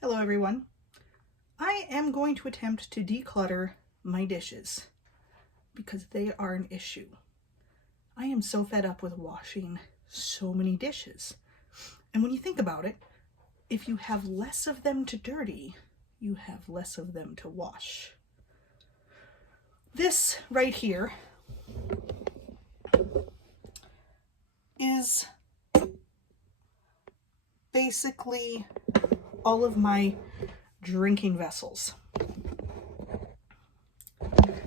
Hello everyone. I am going to attempt to declutter my dishes because they are an issue. I am so fed up with washing so many dishes. And when you think about it, if you have less of them to dirty, you have less of them to wash. This right here is basically all of my drinking vessels.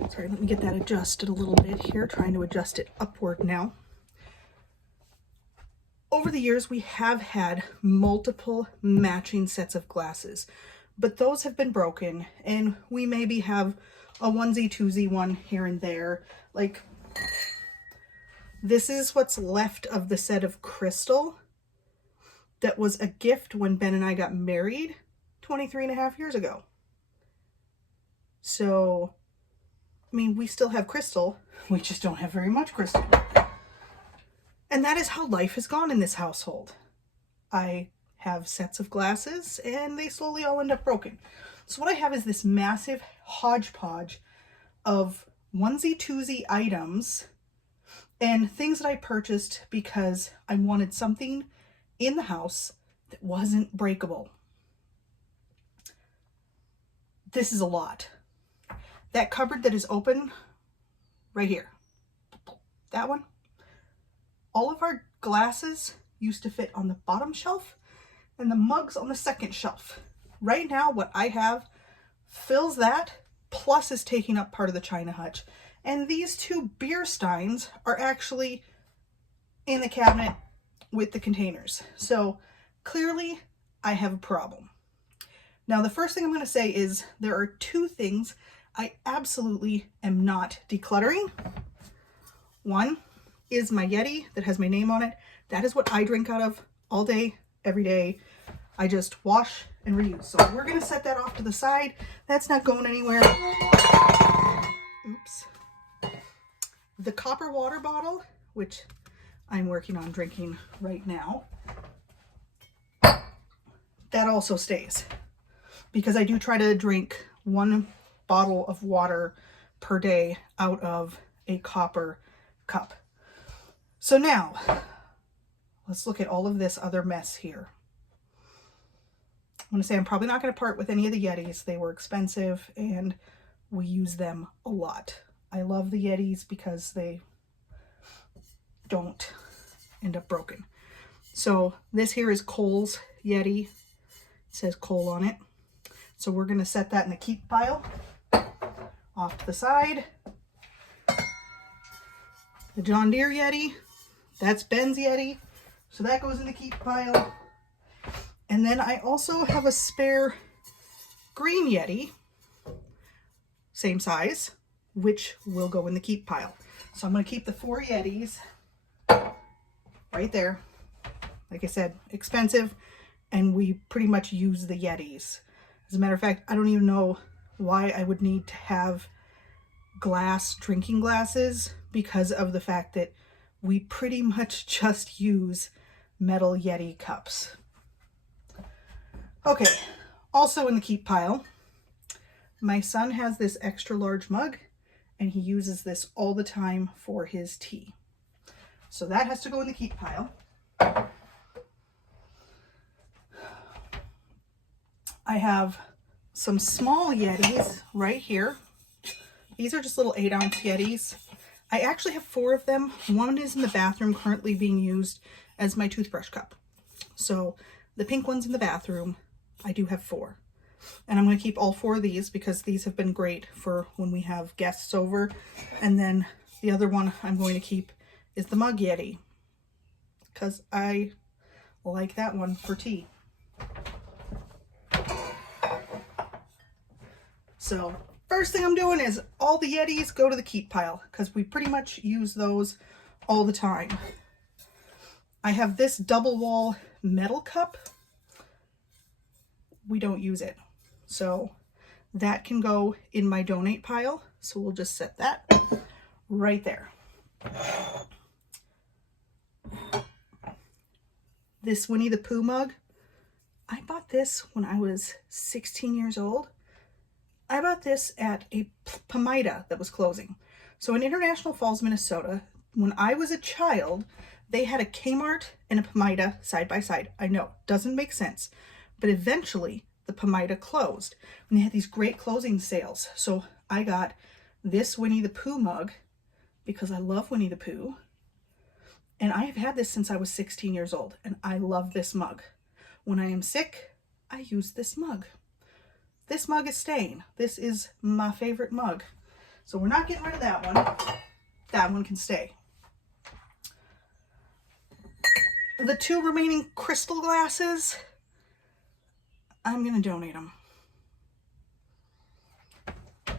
Sorry, let me get that adjusted a little bit here, trying to adjust it upward now. Over the years, we have had multiple matching sets of glasses, but those have been broken, and we maybe have a onesie twosie one here and there. Like, this is what's left of the set of crystal that was a gift when Ben and I got married 23 and a half years ago. So, I mean, we still have crystal, we just don't have very much crystal. And that is how life has gone in this household. I have sets of glasses and they slowly all end up broken. So what I have is this massive hodgepodge of onesie twosie items and things that I purchased because I wanted something in the house that wasn't breakable. This is a lot. That cupboard that is open right here, that one, all of our glasses used to fit on the bottom shelf and the mugs on the second shelf. Right now, what I have fills that, plus is taking up part of the china hutch. And these two beer steins are actually in the cabinet with the containers. So clearly I have a problem. Now, the first thing I'm going to say is there are two things I absolutely am not decluttering. One is my Yeti that has my name on it. That is what I drink out of all day, every day. I just wash and reuse. So we're going to set that off to the side. That's not going anywhere. Oops. The copper water bottle, which I'm working on drinking right now, that also stays because I do try to drink one bottle of water per day out of a copper cup. So now let's look at all of this other mess here. I'm going to say I'm probably not going to part with any of the Yetis. They were expensive and we use them a lot. I love the Yetis because they don't end up broken. So this here is Cole's Yeti. It says Cole on it. So we're going to set that in the keep pile off to the side. The John Deere Yeti, that's Ben's Yeti. So that goes in the keep pile. And then I also have a spare green Yeti, same size, which will go in the keep pile. So I'm going to keep the 4 Yetis right there. Like I said, expensive, and we pretty much use the Yetis. As a matter of fact, I don't even know why I would need to have glass drinking glasses because of the fact that we pretty much just use metal Yeti cups. Okay, also in the keep pile, my son has this extra large mug and he uses this all the time for his tea. So that has to go in the keep pile. I have some small Yetis right here. These are just little 8-ounce Yetis. I actually have 4 of them. One is in the bathroom currently being used as my toothbrush cup. So the pink one's in the bathroom. I do have 4. And I'm going to keep all 4 of these because these have been great for when we have guests over. And then the other one I'm going to keep is the mug Yeti because I like that one for tea. So first thing I'm doing is all the Yetis go to the keep pile because we pretty much use those all the time. I have this double wall metal cup. We don't use it. So that can go in my donate pile. So we'll just set that right there. This Winnie the Pooh mug, I bought this when I was 16 years old. I bought this at a Pamida that was closing. So in International Falls, Minnesota, when I was a child, they had a Kmart and a Pamida side by side. I know, doesn't make sense. But eventually, the Pamida closed. And they had these great closing sales. So I got this Winnie the Pooh mug because I love Winnie the Pooh. And I have had this since I was 16 years old. And I love this mug. When I am sick, I use this mug. This mug is staying. This is my favorite mug. So we're not getting rid of that one. That one can stay. The 2 remaining crystal glasses, I'm going to donate them.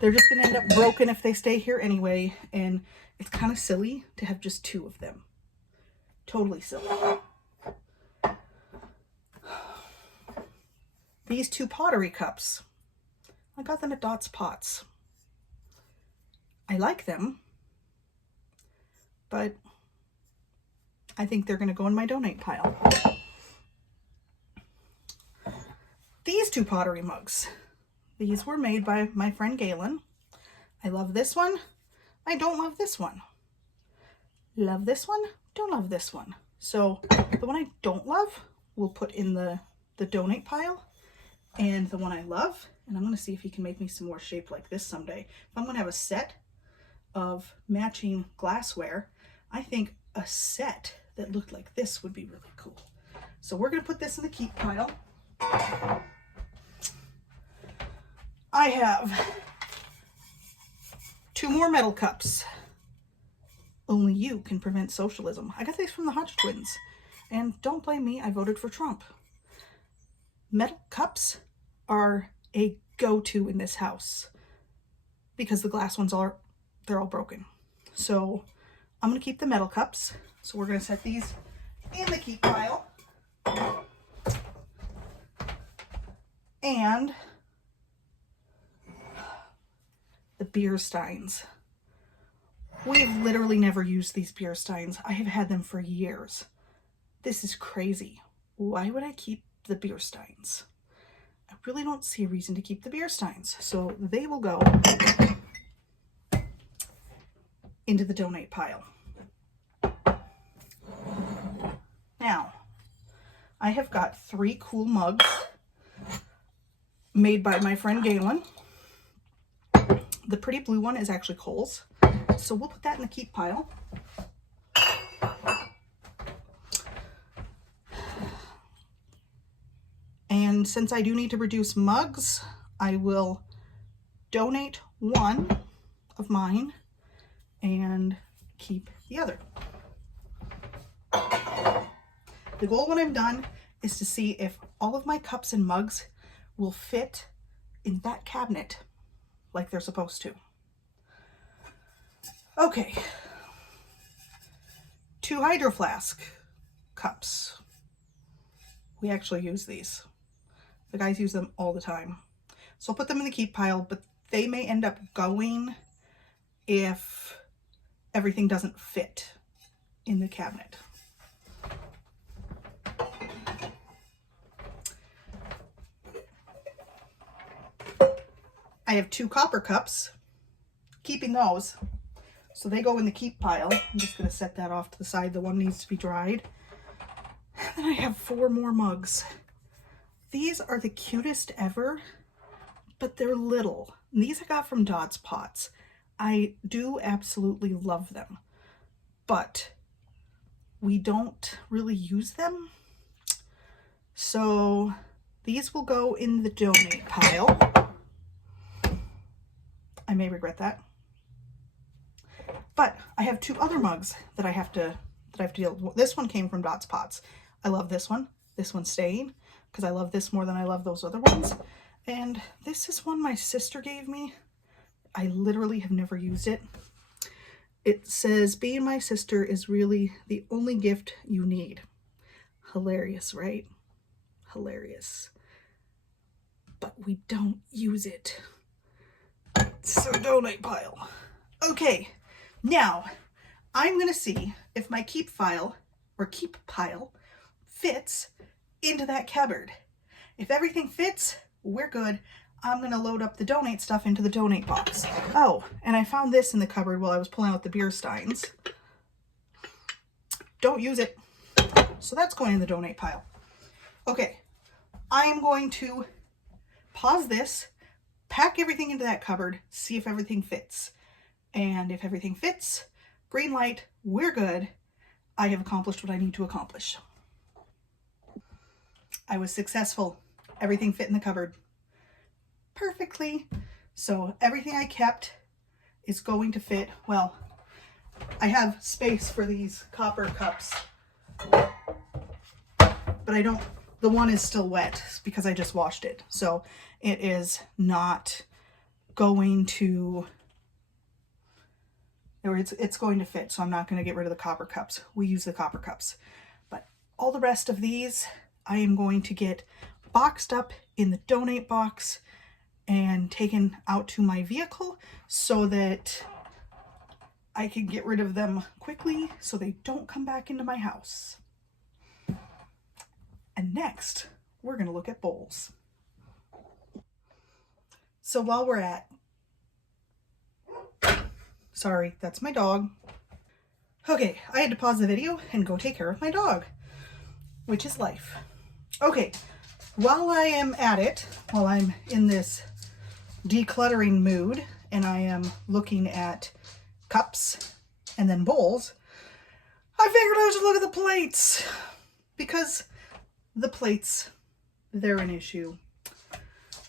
They're just going to end up broken if they stay here anyway, and it's kind of silly to have just 2 of them. Totally silly. These 2 pottery cups, I got them at Dot's Pots. I like them, but I think they're going to go in my donate pile. These 2 pottery mugs. These were made by my friend Galen. I love this one. I don't love this one. Love this one. Don't love this one. So the one I don't love, we'll put in the donate pile. And the one I love, and I'm going to see if he can make me some more shaped like this someday. If I'm going to have a set of matching glassware, I think a set that looked like this would be really cool. So we're going to put this in the keep pile. I have 2 more metal cups. Only you can prevent socialism. I got these from the Hodge twins. And don't blame me, I voted for Trump. Metal cups are a go-to in this house because the glass ones they're all broken. So I'm going to keep the metal cups. So we're going to set these in the keep pile. And the beer steins. We've literally never used these beer steins. I have had them for years. This is crazy. Why would I keep the beer steins? I really don't see a reason to keep the beer steins. So they will go into the donate pile. Now, I have got 3 cool mugs made by my friend Galen. The pretty blue one is actually Kohl's. So we'll put that in the keep pile. And since I do need to reduce mugs, I will donate 1 of mine and keep the other. The goal when I'm done is to see if all of my cups and mugs will fit in that cabinet like they're supposed to. Okay. 2 Hydro Flask cups. We actually use these. The guys use them all the time. So I'll put them in the keep pile, but they may end up going if everything doesn't fit in the cabinet. I have 2 copper cups, keeping those. So they go in the keep pile. I'm just going to set that off to the side. The one needs to be dried. And then I have 4 more mugs. These are the cutest ever, but they're little. And these I got from Dot's Pots. I do absolutely love them, but we don't really use them. So these will go in the donate pile. I may regret that. But I have 2 other mugs that I have to deal with. This one came from Dot's Pots. I love this one. This one's staying because I love this more than I love those other ones. And this is one my sister gave me. I literally have never used it. It says, being my sister is really the only gift you need. Hilarious, right? Hilarious. But we don't use it. So donate pile. Okay, now I'm going to see if my keep pile fits into that cupboard. If everything fits, we're good. I'm going to load up the donate stuff into the donate box. Oh, and I found this in the cupboard while I was pulling out the beer steins. Don't use it. So that's going in the donate pile. Okay, I am going to pause this, pack everything into that cupboard, see if everything fits. And if everything fits, green light, we're good. I have accomplished what I need to accomplish. I was successful. Everything fit in the cupboard perfectly. So everything I kept is going to fit. Well, I have space for these copper cups, but I don't, the one is still wet because I just washed it. So it is not going to, or it's going to fit. So I'm not going to get rid of the copper cups. We use the copper cups, but all the rest of these I am going to get boxed up in the donate box and taken out to my vehicle so that I can get rid of them quickly so they don't come back into my house. And next, we're going to look at bowls. So while we're at, sorry, that's my dog. Okay, I had to pause the video and go take care of my dog, which is life. Okay, while I am at it, while I'm in this decluttering mood and I am looking at cups and then bowls, I figured I should look at the plates because the plates, they're an issue.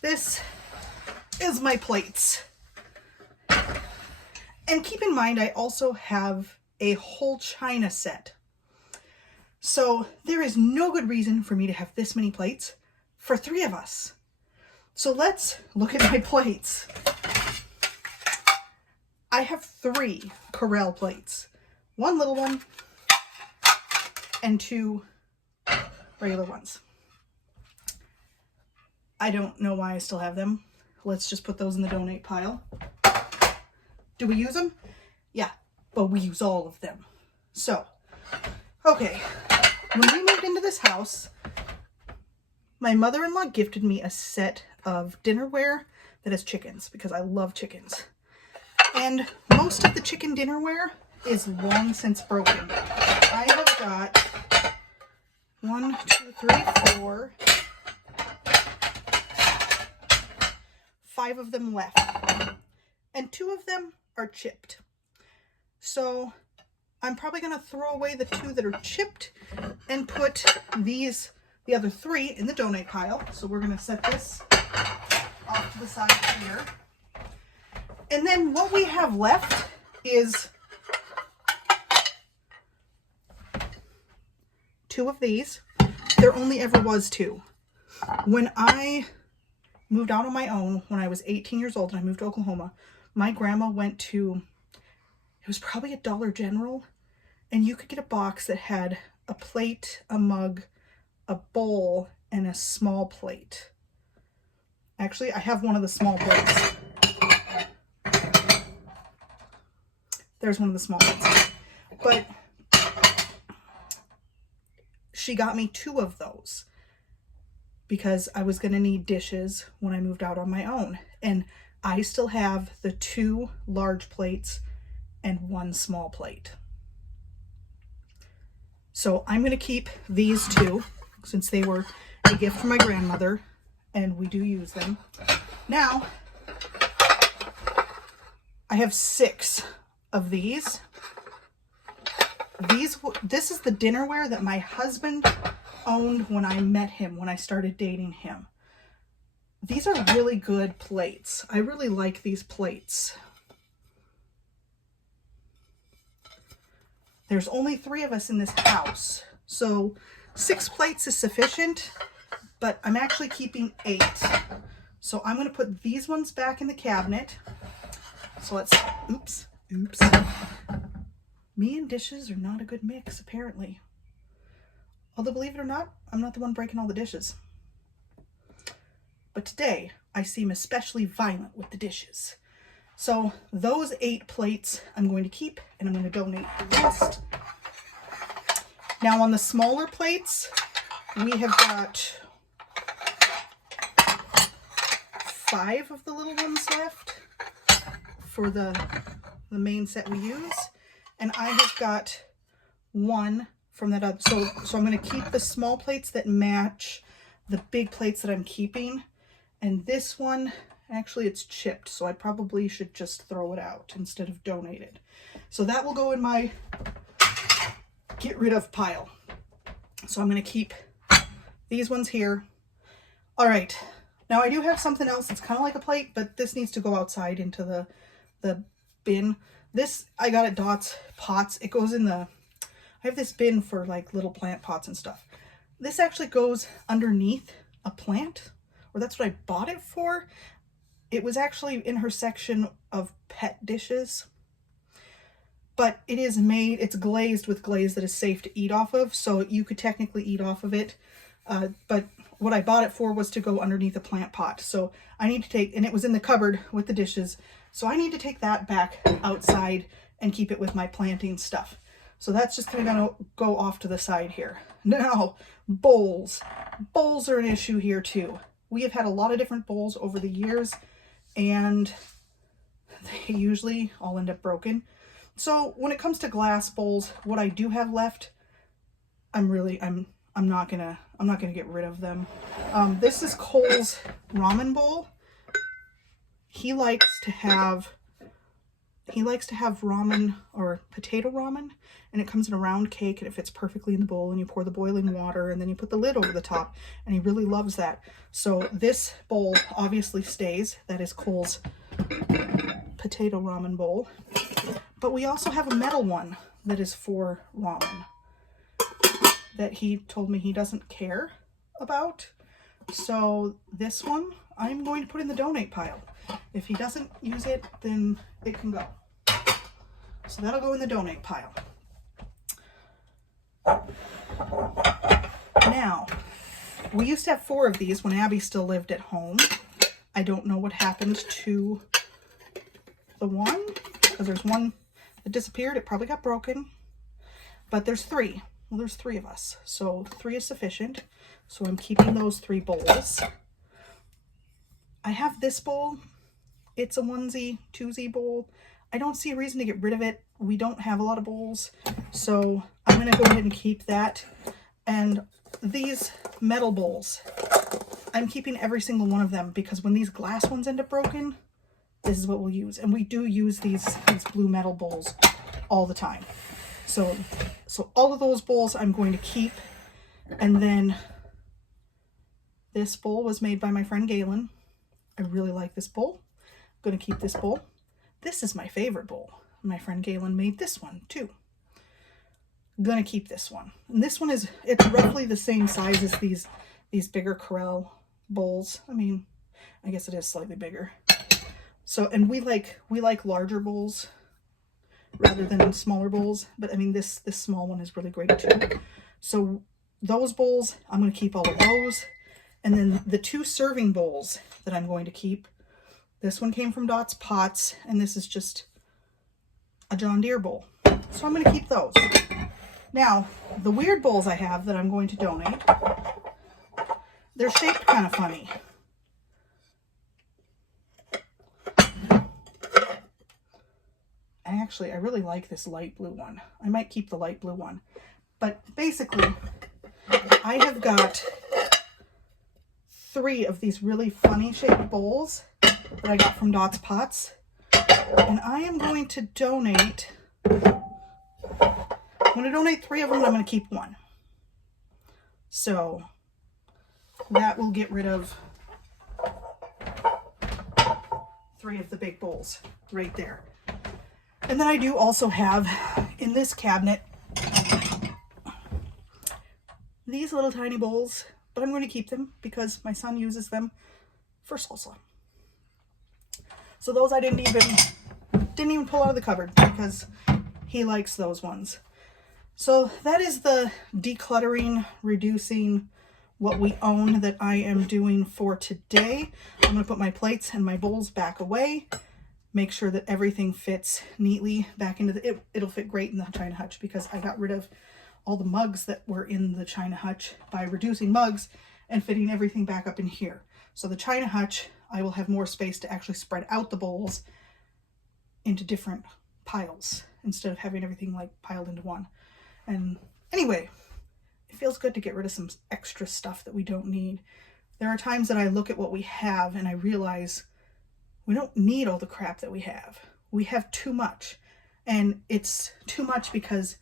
This is my plates. And keep in mind, I also have a whole china set. So there is no good reason for me to have this many plates for 3 of us. So let's look at my plates. I have 3 Corelle plates. 1 little one and 2 regular ones. I don't know why I still have them. Let's just put those in the donate pile. Do we use them? Yeah, but we use all of them. So, okay, when we moved into this house, my mother-in-law gifted me a set of dinnerware that has chickens because I love chickens. And most of the chicken dinnerware is long since broken. I have got 1, 2, 3, 4, 5 of them left. And 2 of them are chipped. So I'm probably going to throw away the 2 that are chipped and put these, the other 3 in the donate pile. So we're going to set this off to the side here. And then what we have left is 2 of these. There only ever was 2. When I moved out on my own, when I was 18 years old and I moved to Oklahoma, my grandma went to, it was probably a Dollar General, and you could get a box that had a plate, a mug, a bowl, and a small plate. Actually, I have one of the small plates. There's one of the small plates. But she got me 2 of those because I was going to need dishes when I moved out on my own. And I still have the 2 large plates and 1 small plate. So I'm going to keep these 2 since they were a gift from my grandmother and we do use them. Now, I have 6 of these. This is the dinnerware that my husband owned when I met him, when I started dating him. These are really good plates. I really like these plates. There's only 3 of us in this house, so 6 plates is sufficient, but I'm actually keeping 8. So I'm going to put these ones back in the cabinet. So let's, oops. Me and dishes are not a good mix, apparently. Although, believe it or not, I'm not the one breaking all the dishes. But today, I seem especially violent with the dishes. So those 8 plates I'm going to keep, and I'm going to donate the rest. Now on the smaller plates, we have got 5 of the little ones left for the main set we use. And I have got 1 from that other. So I'm going to keep the small plates that match the big plates that I'm keeping. And this one, actually it's chipped, so I probably should just throw it out instead of donate it. So that will go in my get rid of pile. So I'm going to keep these ones here. All right, now I do have something else that's kind of like a plate, but this needs to go outside into the bin. This I got at Dot's Pots. It goes in the, I have this bin for like little plant pots and stuff. This actually goes underneath a plant, or that's what I bought it for. It was actually in her section of pet dishes, but it is made, it's glazed with glaze that is safe to eat off of, so you could technically eat off of it. But what I bought it for was to go underneath a plant pot. So I need to take, and it was in the cupboard with the dishes, so I need to take that back outside and keep it with my planting stuff. So that's just kind of going to go off to the side here. Now, bowls. Bowls are an issue here too. We have had a lot of different bowls over the years, and they usually all end up broken. So when it comes to glass bowls, what I do have left, I'm not gonna get rid of them. This is Cole's ramen bowl. He likes to have ramen, or potato ramen, and it comes in a round cake and it fits perfectly in the bowl, and you pour the boiling water and then you put the lid over the top, and he really loves that. So this bowl obviously stays. That is Cole's potato ramen bowl. But we also have a metal one that is for ramen that he told me he doesn't care about. So this one I'm going to put in the donate pile. If he doesn't use it, then it can go. So that'll go in the donate pile. Now, we used to have 4 of these when Abby still lived at home. I don't know what happened to the one, because there's one that disappeared. It probably got broken. But there's 3. Well, there's 3 of us, so 3 is sufficient. So I'm keeping those 3 bowls. I have this bowl. It's a onesie, twosie bowl. I don't see a reason to get rid of it. We don't have a lot of bowls, so I'm going to go ahead and keep that. And these metal bowls, I'm keeping every single one of them, because when these glass ones end up broken, this is what we'll use. And we do use these blue metal bowls all the time. So all of those bowls I'm going to keep. And then this bowl was made by my friend Galen. I really like this bowl. I'm going to keep this bowl. This is my favorite bowl. My friend Galen made this one too. I'm going to keep this one. And this one it's roughly the same size as these bigger Corelle bowls. I mean, I guess it is slightly bigger. So, and we like larger bowls rather than smaller bowls, but I mean this small one is really great too. So those bowls, I'm going to keep all of those. And then the 2 serving bowls that I'm going to keep, this one came from Dot's Pots, and this is just a John Deere bowl. So I'm going to keep those. Now, the weird bowls I have that I'm going to donate, they're shaped kind of funny. I really like this light blue one. I might keep the light blue one. But basically, I have got 3 of these really funny shaped bowls that I got from Dot's Pots. And I am going to donate, 3 of them, and I'm going to keep 1. So that will get rid of 3 of the big bowls right there. And then I do also have in this cabinet these little tiny bowls, but I'm going to keep them because my son uses them for salsa. So those I didn't even pull out of the cupboard because he likes those ones. So that is the decluttering, reducing what we own that I am doing for today. I'm going to put my plates and my bowls back away. Make sure that everything fits neatly back into the, it'll fit great in the China hutch because I got rid of all the mugs that were in the China hutch by reducing mugs and fitting everything back up in here. So the China hutch, I will have more space to actually spread out the bowls into different piles instead of having everything like piled into one. And anyway, it feels good to get rid of some extra stuff that we don't need. There are times that I look at what we have and I realize we don't need all the crap that we have. We have too much. And it's too much because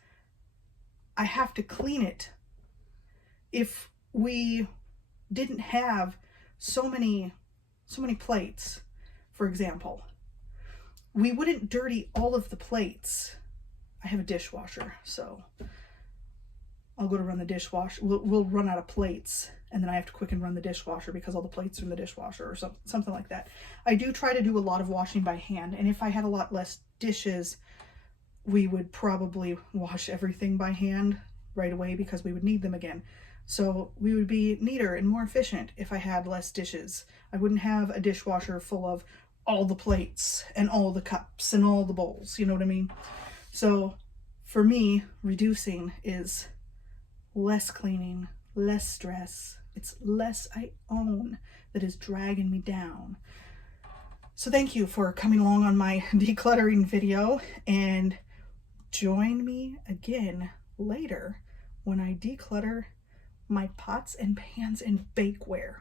I have to clean it. If we didn't have so many plates, for example, we wouldn't dirty all of the plates. I have a dishwasher, so I'll go to run the dishwasher. We'll run out of plates, and then I have to quick and run the dishwasher because all the plates are in the dishwasher or something like that. I do try to do a lot of washing by hand, and if I had a lot less dishes, we would probably wash everything by hand right away because we would need them again. So we would be neater and more efficient if I had less dishes. I wouldn't have a dishwasher full of all the plates and all the cups and all the bowls, you know what I mean? So for me, reducing is less cleaning, less stress. It's less I own that is dragging me down. So thank you for coming along on my decluttering video, and join me again later when I declutter my pots and pans and bakeware.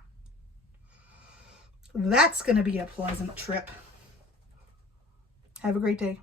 That's going to be a pleasant trip. Have a great day.